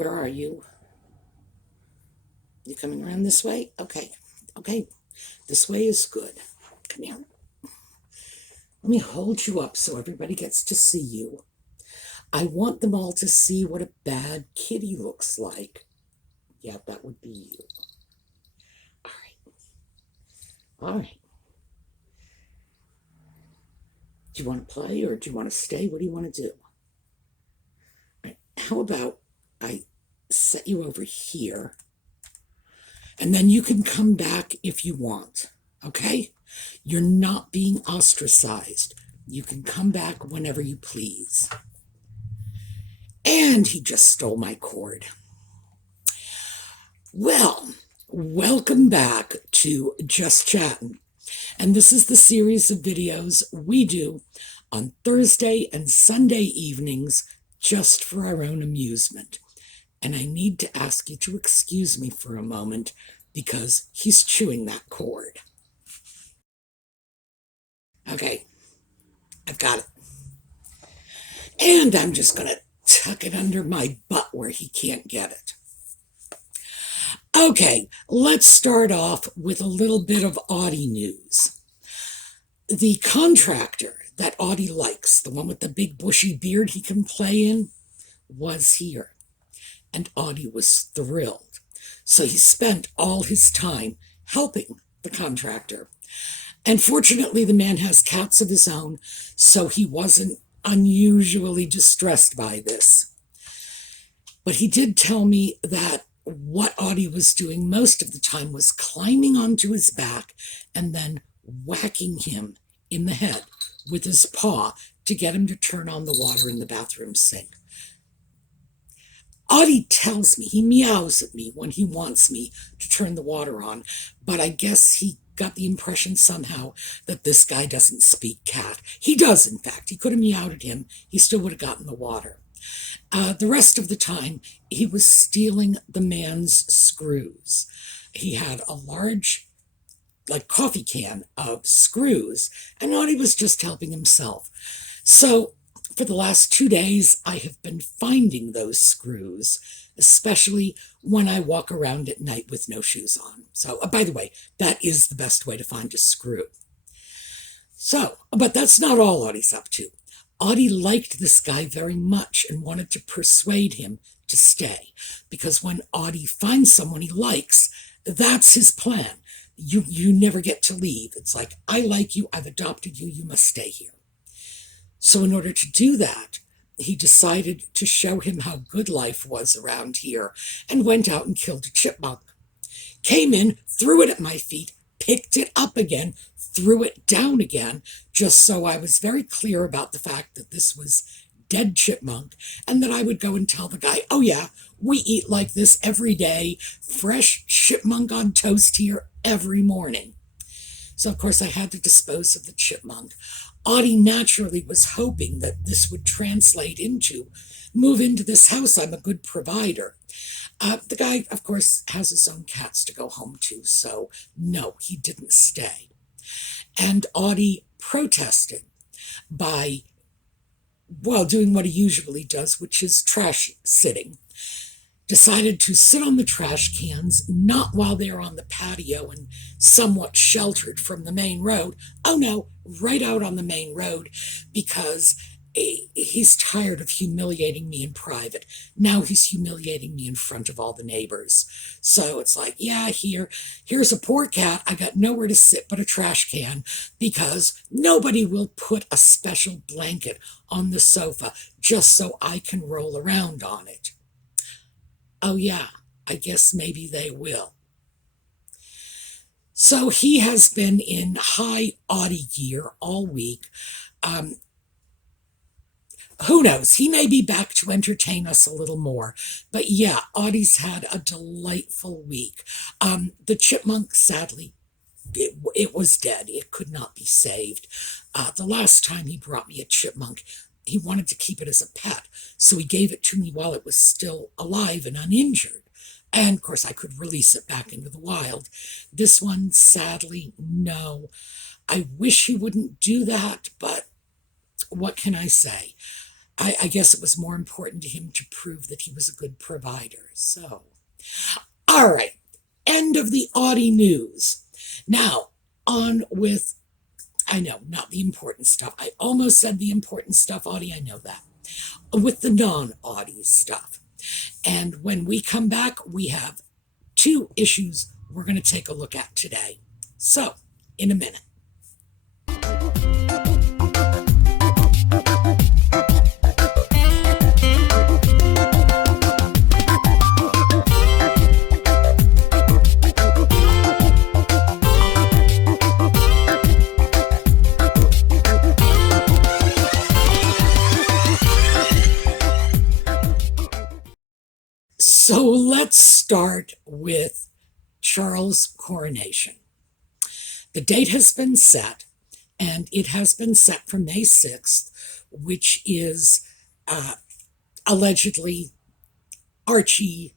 Where are you? You coming around this way? Okay. Okay. This way is good. Come here. Let me hold you up so everybody gets to see you. I want them all to see what a bad kitty looks like. Yeah, that would be you. All right. All right. Do you want to play or do you want to stay? What do you want to do? All right. How about I set you over here and then you can come back if you want. Okay? You're not being ostracized. You can come back whenever you please. And he just stole my cord. Well, welcome back to Just Chattin'. And this is the series of videos we do on Thursday and Sunday evenings just for our own amusement. And I need to ask you to excuse me for a moment because he's chewing that cord. Okay, I've got it. And I'm just going to tuck it under my butt where he can't get it. Okay, let's start off with a little bit of Audie news. The contractor that Audie likes, the one with the big bushy beard he can play in, was here. And Audie was thrilled. So he spent all his time helping the contractor. And fortunately, the man has cats of his own, so he wasn't unusually distressed by this. But he did tell me that what Audie was doing most of the time was climbing onto his back and then whacking him in the head with his paw to get him to turn on the water in the bathroom sink. Audie tells me, he meows at me when he wants me to turn the water on, but I guess he got the impression somehow that this guy doesn't speak cat. He does, in fact. He could have meowed at him. He still would have gotten the water. The rest of the time, he was stealing the man's screws. He had a large, coffee can of screws, and Audie was just helping himself. So, for the last 2 days, I have been finding those screws, especially when I walk around at night with no shoes on. So, by the way, that is the best way to find a screw. So, but that's not all Audie's up to. Audie liked this guy very much and wanted to persuade him to stay, because when Audie finds someone he likes, that's his plan. You never get to leave. It's like, I like you, I've adopted you, you must stay here. So in order to do that, he decided to show him how good life was around here and went out and killed a chipmunk. Came in, threw it at my feet, picked it up again, threw it down again, just so I was very clear about the fact that this was dead chipmunk and that I would go and tell the guy, oh yeah, we eat like this every day, fresh chipmunk on toast here every morning. So of course I had to dispose of the chipmunk. Audie naturally was hoping that this would translate into, move into this house, I'm a good provider. The guy, of course, has his own cats to go home to, so no, he didn't stay. And Audie protested by, doing what he usually does, which is trash sitting. Decided to sit on the trash cans, not while they're on the patio and somewhat sheltered from the main road. Oh no, right out on the main road, because he's tired of humiliating me in private. Now he's humiliating me in front of all the neighbors. So it's like, yeah, here's a poor cat. I got nowhere to sit but a trash can, because nobody will put a special blanket on the sofa just so I can roll around on it. Oh yeah, I guess maybe they will. So he has been in high Audie gear all week. Who knows? He may be back to entertain us a little more. But yeah, Audie's had a delightful week. The chipmunk, sadly, it was dead. It could not be saved. The last time he brought me a chipmunk, he wanted to keep it as a pet, so he gave it to me while it was still alive and uninjured. And of course, I could release it back into the wild. This one, sadly, no. I wish he wouldn't do that, but what can I say? I guess it was more important to him to prove that he was a good provider. So, all right, end of the Audie news. Now, on with, I know, not the important stuff. I almost said the important stuff, Audie, I know that. With the non-Audie stuff. And when we come back, we have 2 issues we're going to take a look at today. So, in a minute. So let's start with Charles' coronation. The date has been set, and it has been set for May 6th, which is allegedly Archie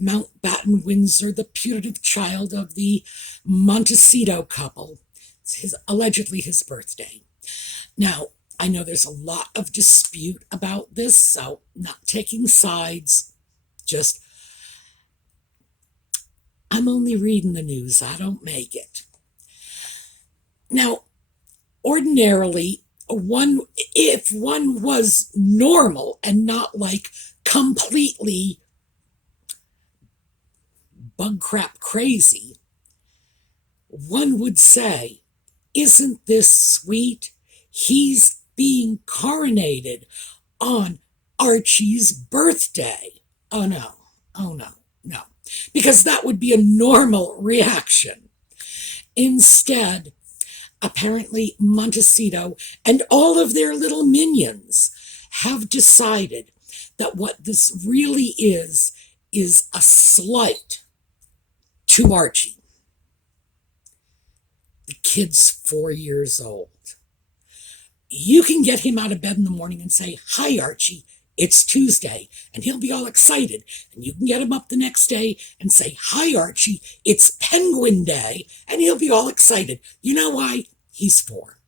Mountbatten Windsor, the putative child of the Montecito couple. It's allegedly his birthday. Now, I know there's a lot of dispute about this, so not taking sides, just, I'm only reading the news, I don't make it. Now, ordinarily, if one was normal and not like completely bug crap crazy, one would say, isn't this sweet? He's being coronated on Archie's birthday. Oh no, no. Because that would be a normal reaction. Instead, apparently Montecito and all of their little minions have decided that what this really is a slight to Archie. The kid's 4 years old. You can get him out of bed in the morning and say, "Hi, Archie, it's Tuesday," and he'll be all excited. And you can get him up the next day and say, "Hi, Archie, it's Penguin Day," and he'll be all excited. You know why? He's 4.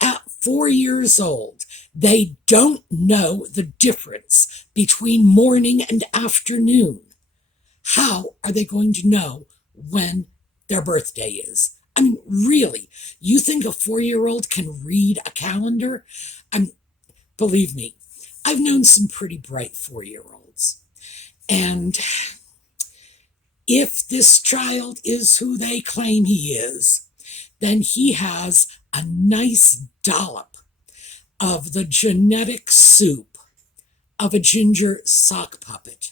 At 4 years old, they don't know the difference between morning and afternoon. How are they going to know when their birthday is? I mean, really, you think a 4-year-old can read a calendar? Believe me, I've known some pretty bright 4-year-olds. And if this child is who they claim he is, then he has a nice dollop of the genetic soup of a ginger sock puppet.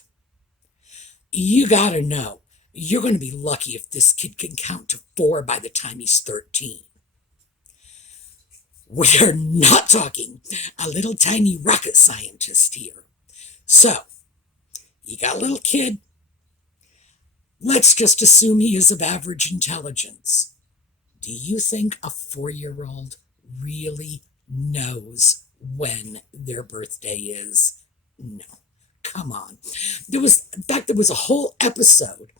You gotta know, you're going to be lucky if this kid can count to 4 by the time he's 13. We're not talking a little tiny rocket scientist here. So, you got a little kid. Let's just assume he is of average intelligence. Do you think a 4-year-old really knows when their birthday is? No. Come on. There was a whole episode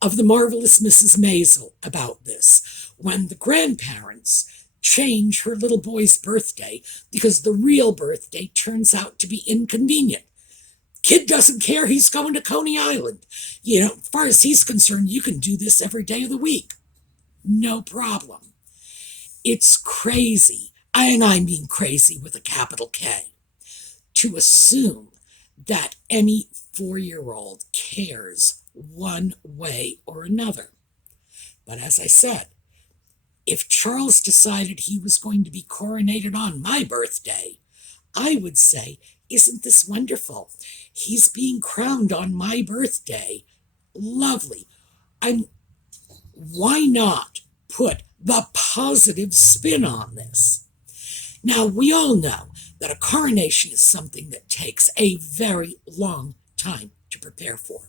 of The Marvelous Mrs. Maisel about this, when the grandparents change her little boy's birthday because the real birthday turns out to be inconvenient. Kid doesn't care, he's going to Coney Island. As far as he's concerned, you can do this every day of the week. No problem. It's crazy, and I mean crazy with a capital K, to assume that any 4-year-old cares one way or another. But as I said, if Charles decided he was going to be coronated on my birthday, I would say, isn't this wonderful? He's being crowned on my birthday. Lovely. Why not put the positive spin on this? Now, we all know that a coronation is something that takes a very long time to prepare for.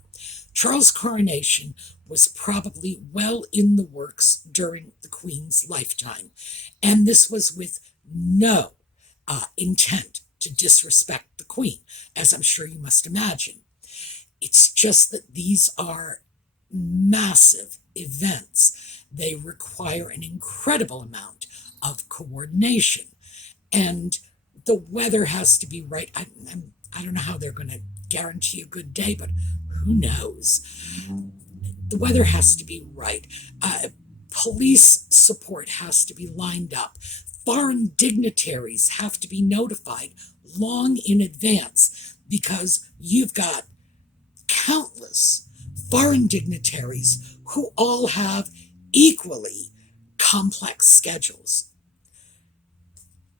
Charles' coronation was probably well in the works during the Queen's lifetime, and this was with no intent to disrespect the Queen, as I'm sure you must imagine. It's just that these are massive events. They require an incredible amount of coordination. And the weather has to be right. I don't know how they're going to guarantee a good day, but who knows? The weather has to be right. Police support has to be lined up. Foreign dignitaries have to be notified long in advance, because you've got countless foreign dignitaries who all have equally complex schedules.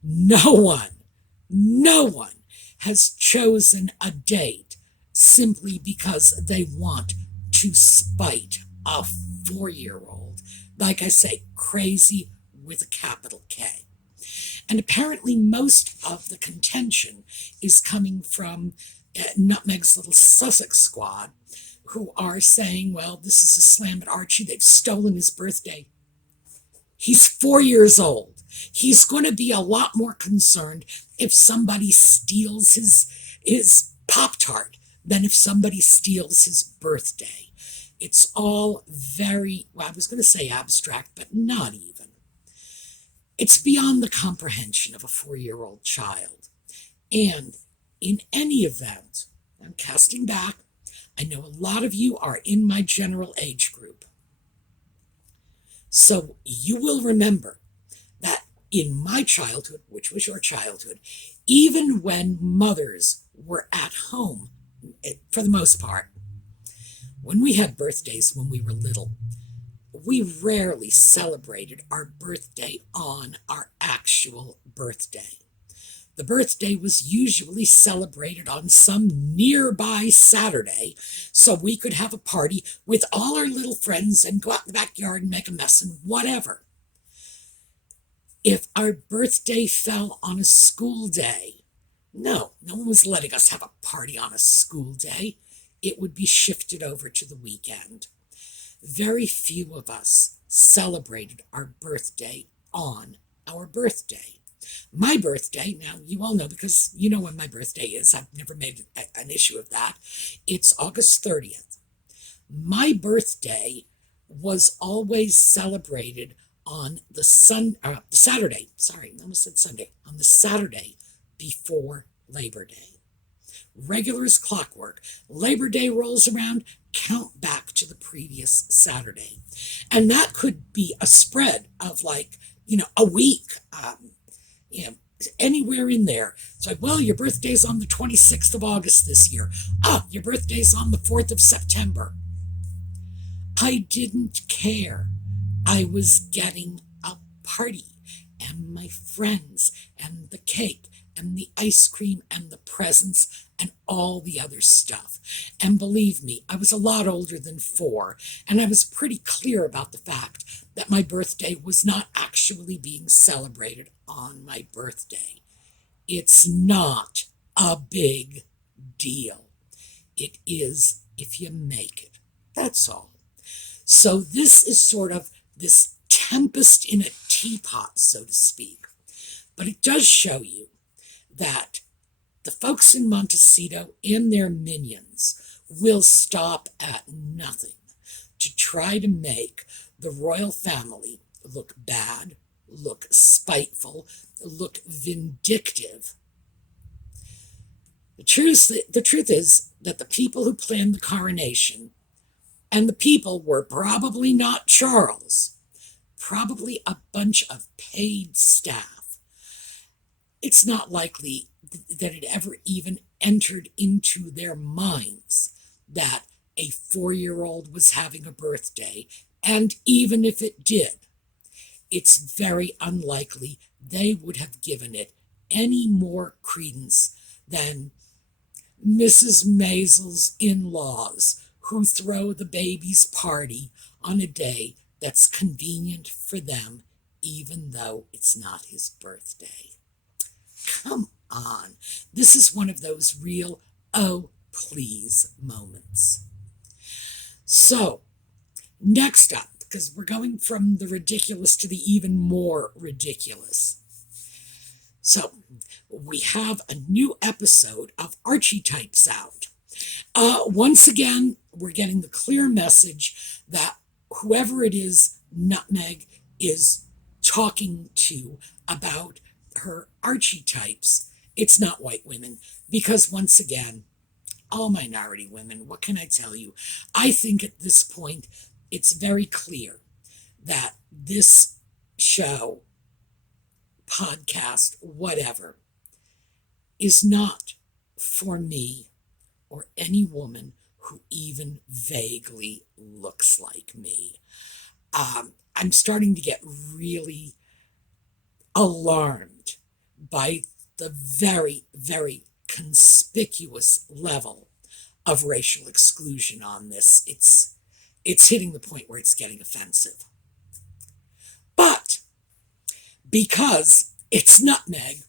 No one has chosen a date simply because they want to spite a 4-year-old. Like I say, crazy with a capital K. And apparently most of the contention is coming from Nutmeg's little Sussex squad, who are saying, well, this is a slam at Archie. They've stolen his birthday. He's 4 years old. He's going to be a lot more concerned if somebody steals his Pop-Tart than if somebody steals his birthday. It's all very, well, I was going to say abstract, but not even. It's beyond the comprehension of a 4-year-old child. And in any event, I'm casting back. I know a lot of you are in my general age group. So you will remember that in my childhood, which was your childhood, even when mothers were at home, for the most part, when we had birthdays when we were little, we rarely celebrated our birthday on our actual birthday. The birthday was usually celebrated on some nearby Saturday, so we could have a party with all our little friends and go out in the backyard and make a mess and whatever. If our birthday fell on a school day, no one was letting us have a party on a school day. It would be shifted over to the weekend. Very few of us celebrated our birthday on our birthday. My birthday, now you all know because you know when my birthday is. I've never made an issue of that. It's August 30th. My birthday was always celebrated on the Saturday. Sorry, I almost said Sunday. On the Saturday before Labor Day. Regular as clockwork. Labor Day rolls around, count back to the previous Saturday. And that could be a spread of a week, anywhere in there. It's like, well, your birthday's on the 26th of August this year. Your birthday's on the 4th of September. I didn't care. I was getting a party, and my friends, and the cake, and the ice cream, and the presents, and all the other stuff. And believe me, I was a lot older than 4, and I was pretty clear about the fact that my birthday was not actually being celebrated on my birthday. It's not a big deal. It is if you make it. That's all. So this is sort of this tempest in a teapot, so to speak. But it does show you that the folks in Montecito and their minions will stop at nothing to try to make the royal family look bad, look spiteful, look vindictive. The truth is that the people who planned the coronation, and the people were probably not Charles, probably a bunch of paid staff. It's not likely that it ever even entered into their minds that a 4-year-old was having a birthday, and even if it did, it's very unlikely they would have given it any more credence than Mrs. Maisel's in-laws, who throw the baby's party on a day that's convenient for them, even though it's not his birthday. Come on. This is one of those real, oh, please moments. So, next up, because we're going from the ridiculous to the even more ridiculous. So, we have a new episode of Archie Types Out. Once again, we're getting the clear message that whoever it is Nutmeg is talking to about her Archie types It's not white women, because once again, all minority women, what can I tell you? I think at this point, it's very clear that this show, podcast, whatever, is not for me or any woman who even vaguely looks like me. I'm starting to get really alarmed by the very, very conspicuous level of racial exclusion on this. It's hitting the point where it's getting offensive. But because it's Nutmeg,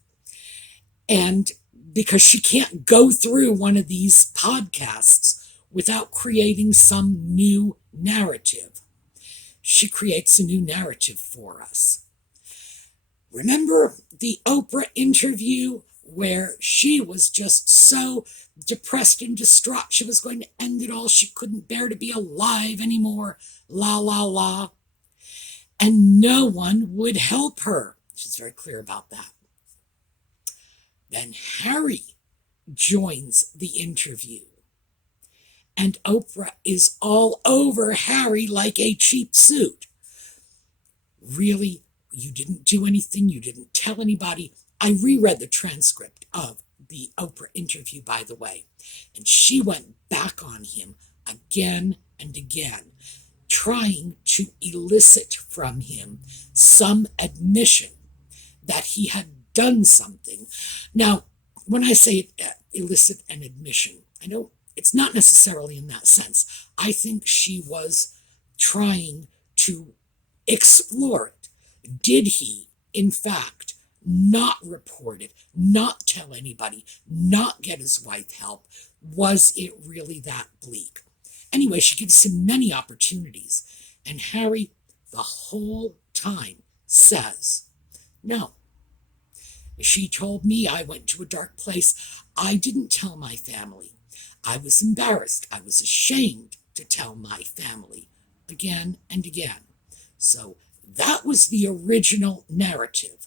and because she can't go through one of these podcasts without creating some new narrative, she creates a new narrative for us. Remember the Oprah interview where she was just so depressed and distraught she was going to end it all, she couldn't bear to be alive anymore, la la la, and no one would help her. She's very clear about that. Then Harry joins the interview, and Oprah is all over Harry like a cheap suit. Really? You didn't do anything? You didn't tell anybody? I reread the transcript of the Oprah interview, by the way, and she went back on him again and again, trying to elicit from him some admission that he had done something. Now, when I say elicit an admission, I know it's not necessarily in that sense. I think she was trying to explore it. Did he, in fact, not report it, not tell anybody, not get his wife help? Was it really that bleak? Anyway, she gives him many opportunities, and Harry, the whole time, says, no. She told me I went to a dark place. I didn't tell my family. I was embarrassed. I was ashamed to tell my family again and again. So that was the original narrative.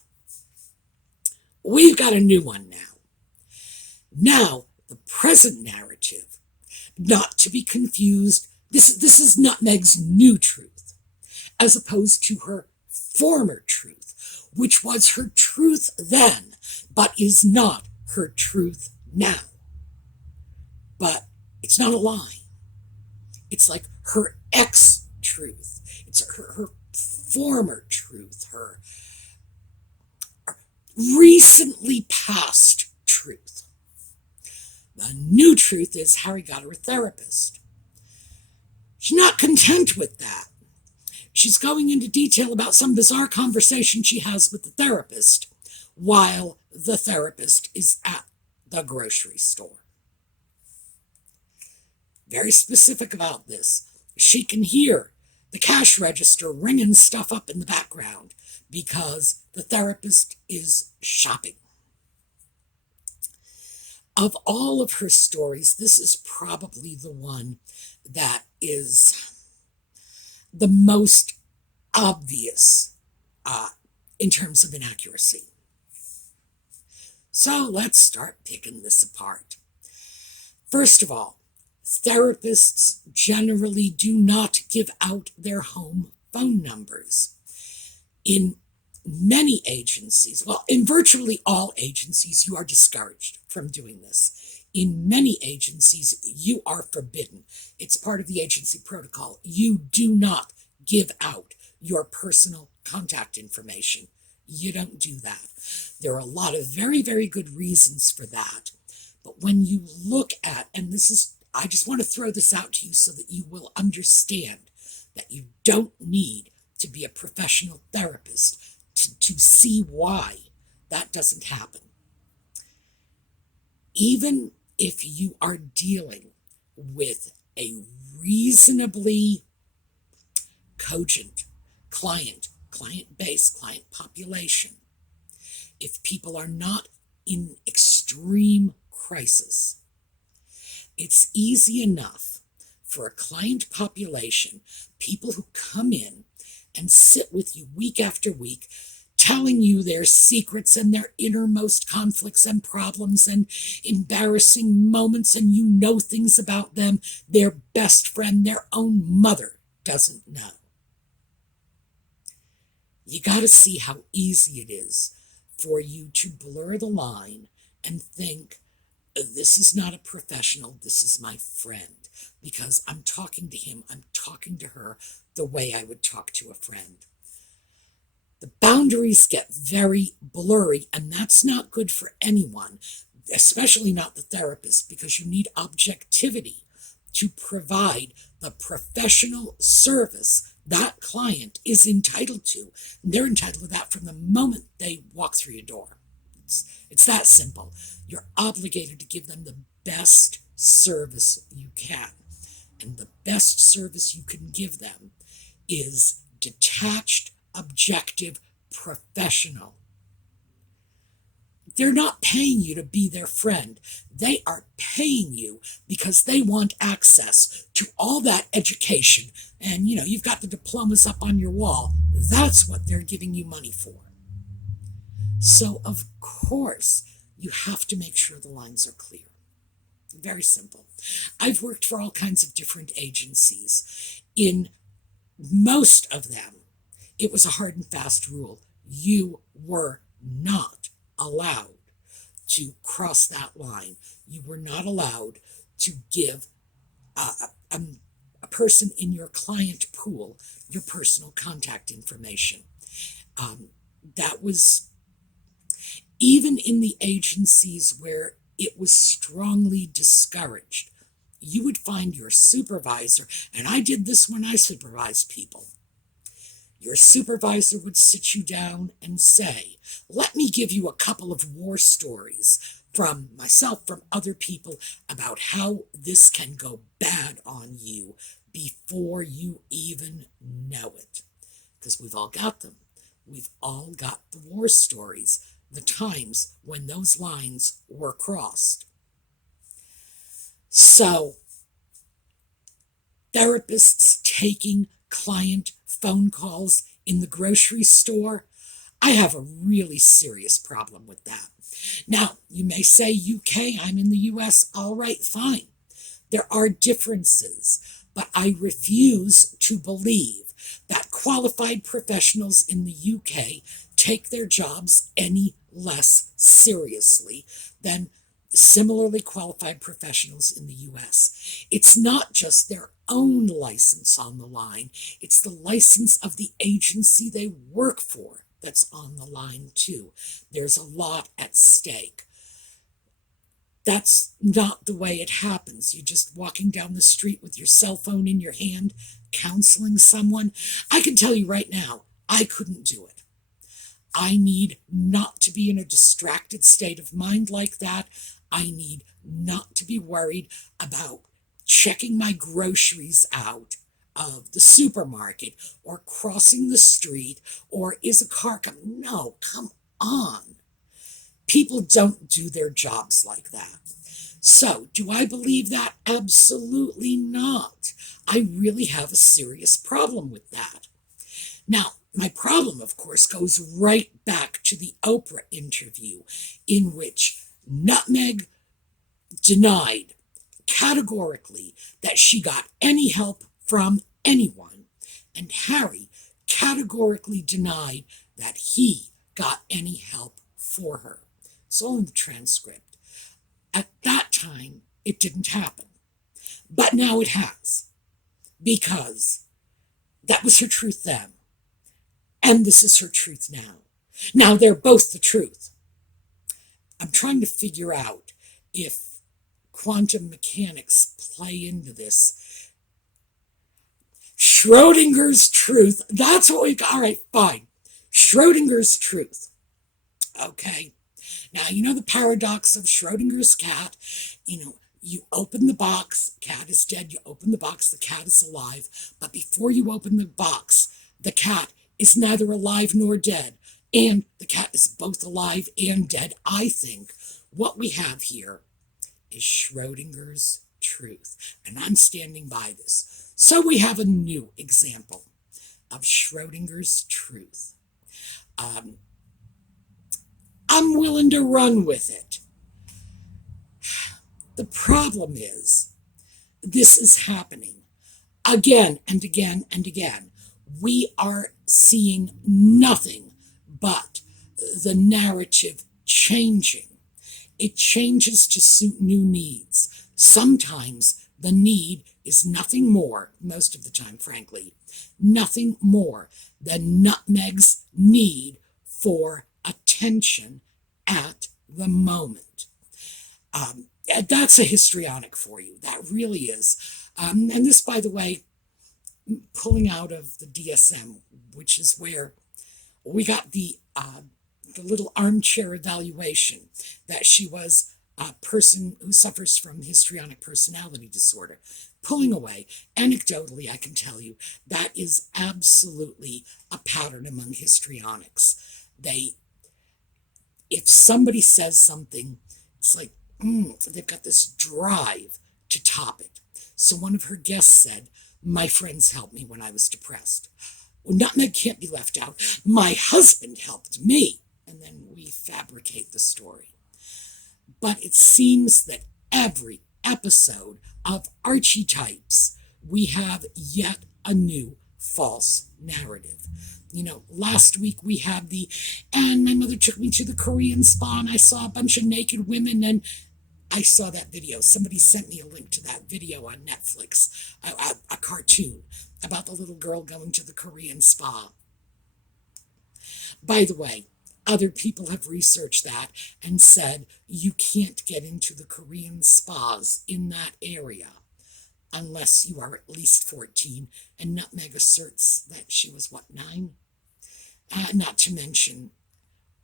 We've got a new one now. Now, the present narrative, not to be confused, this is Nutmeg's new truth, as opposed to her former truth, which was her truth then, but is not her truth now. But it's not a lie. It's like her ex-truth. It's her former truth, her recently past truth. The new truth is Harry got her a therapist. She's not content with that. She's going into detail about some bizarre conversation she has with the therapist while the therapist is at the grocery store. Very specific about this. She can hear the cash register ringing stuff up in the background because the therapist is shopping. Of all of her stories, this is probably the one that is the most obvious in terms of inaccuracy. So let's start picking this apart. First of all, therapists generally do not give out their home phone numbers. In many agencies, well, in virtually all agencies, you are discouraged from doing this. In many agencies, you are forbidden. It's part of the agency protocol. You do not give out your personal contact information. You don't do that. There are a lot of very, very good reasons for that. But when you look at, and this is, I just want to throw this out to you so that you will understand that you don't need to be a professional therapist to see why that doesn't happen. Even if you are dealing with a reasonably cogent client base, client population, if people are not in extreme crisis, it's easy enough for a client population, people who come in and sit with you week after week, telling you their secrets and their innermost conflicts and problems and embarrassing moments, and you know things about them their best friend, their own mother, doesn't know. You got to see how easy it is for you to blur the line and think, this is not a professional, this is my friend. Because I'm talking to him, I'm talking to her the way I would talk to a friend. The boundaries get very blurry, and that's not good for anyone, especially not the therapist, because you need objectivity to provide the professional service that client is entitled to. And they're entitled to that from the moment they walk through your door. It's that simple. You're obligated to give them the best service you can. And the best service you can give them is detached, objective, professional. They're not paying you to be their friend. They are paying you because they want access to all that education. And, you've got the diplomas up on your wall. That's what they're giving you money for. So, of course, you have to make sure the lines are clear. Very simple. I've worked for all kinds of different agencies. In most of them, it was a hard and fast rule. You were not allowed to cross that line. You were not allowed to give a person in your client pool your personal contact information. That was even in the agencies where it was strongly discouraged. You would find your supervisor, and I did this when I supervised people. Your supervisor would sit you down and say, let me give you a couple of war stories from myself, from other people, about how this can go bad on you before you even know it. Because we've all got them. We've all got the war stories, the times when those lines were crossed. So, therapists taking client phone calls in the grocery store, I have a really serious problem with that. Now, you may say UK, I'm in the US, all right, fine. There are differences, but I refuse to believe that qualified professionals in the UK take their jobs any less seriously than similarly qualified professionals in the US. It's not just their own license on the line, it's the license of the agency they work for that's on the line too. There's a lot at stake. That's not the way it happens. You're just walking down the street with your cell phone in your hand, counseling someone. I can tell you right now, I couldn't do it. I need not to be in a distracted state of mind like that. I need not to be worried about checking my groceries out of the supermarket or crossing the street or is a car coming. No, come on. People don't do their jobs like that. So, do I believe that? Absolutely not. I really have a serious problem with that. Now, my problem, of course, goes right back to the Oprah interview in which Nutmeg denied categorically that she got any help from anyone, and Harry categorically denied that he got any help for her. It's all in the transcript. At that time, it didn't happen. But now it has, because that was her truth then, and this is her truth now. Now, they're both the truth. I'm trying to figure out if quantum mechanics play into this. Schrödinger's truth. That's what we got. All right, fine. Schrödinger's truth. Okay. Now, you know the paradox of Schrödinger's cat. You open the box, cat is dead. You open the box, the cat is alive. But before you open the box, the cat is neither alive nor dead. And the cat is both alive and dead. I think what we have here is Schrödinger's truth. And I'm standing by this. So we have a new example of Schrödinger's truth. I'm willing to run with it. The problem is, this is happening again and again and again. We are seeing nothing but the narrative changing. It changes to suit new needs. Sometimes the need is nothing more, most of the time, frankly, nothing more than Nutmeg's need for attention at the moment. That's a histrionic for you. That really is. And this, by the way, pulling out of the DSM, which is where we got the little armchair evaluation that she was a person who suffers from histrionic personality disorder. Pulling away, anecdotally, I can tell you that is absolutely a pattern among histrionics. If somebody says something, it's like, they've got this drive to top it. So one of her guests said, my friends helped me when I was depressed. Well, Nutmeg can't be left out. My husband helped me. And then we fabricate the story. But it seems that every episode of Archie Types, we have yet a new false narrative. Last week we had and my mother took me to the Korean spa and I saw a bunch of naked women, and I saw that video. Somebody sent me a link to that video on Netflix, a cartoon about the little girl going to the Korean spa. By the way, other people have researched that and said you can't get into the Korean spas in that area unless you are at least 14, and Nutmeg asserts that she was, 9? Not to mention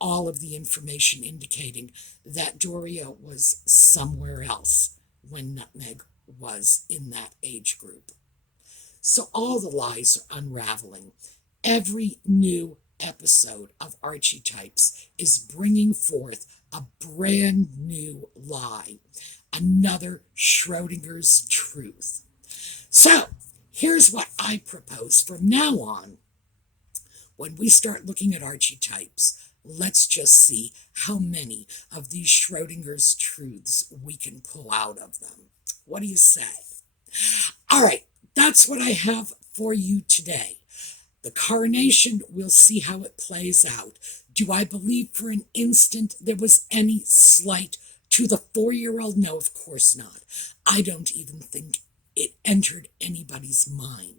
all of the information indicating that Doria was somewhere else when Nutmeg was in that age group. So all the lies are unraveling. Every new episode of Archie Types is bringing forth a brand new lie, another Schrödinger's truth. So here's what I propose from now on. When we start looking at Archie Types, let's just see how many of these Schrödinger's truths we can pull out of them. What do you say? All right, that's what I have for you today. The coronation, we'll see how it plays out. Do I believe for an instant there was any slight to the 4-year-old? No, of course not. I don't even think it entered anybody's mind.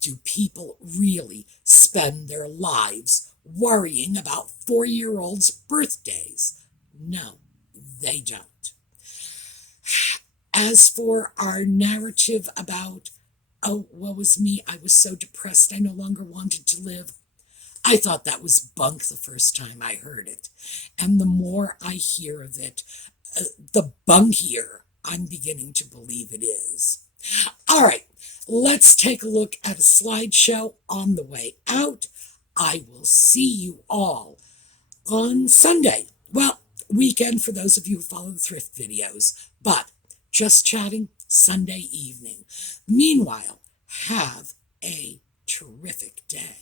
Do people really spend their lives worrying about 4-year-olds' birthdays? No, they don't. As for our narrative about, oh, woe was me, I was so depressed I no longer wanted to live, I thought that was bunk the first time I heard it. And the more I hear of it, the bunkier I'm beginning to believe it is. All right, let's take a look at a slideshow on the way out. I will see you all on Sunday. Well, weekend for those of you who follow the thrift videos, but just chatting Sunday evening. Meanwhile, have a terrific day.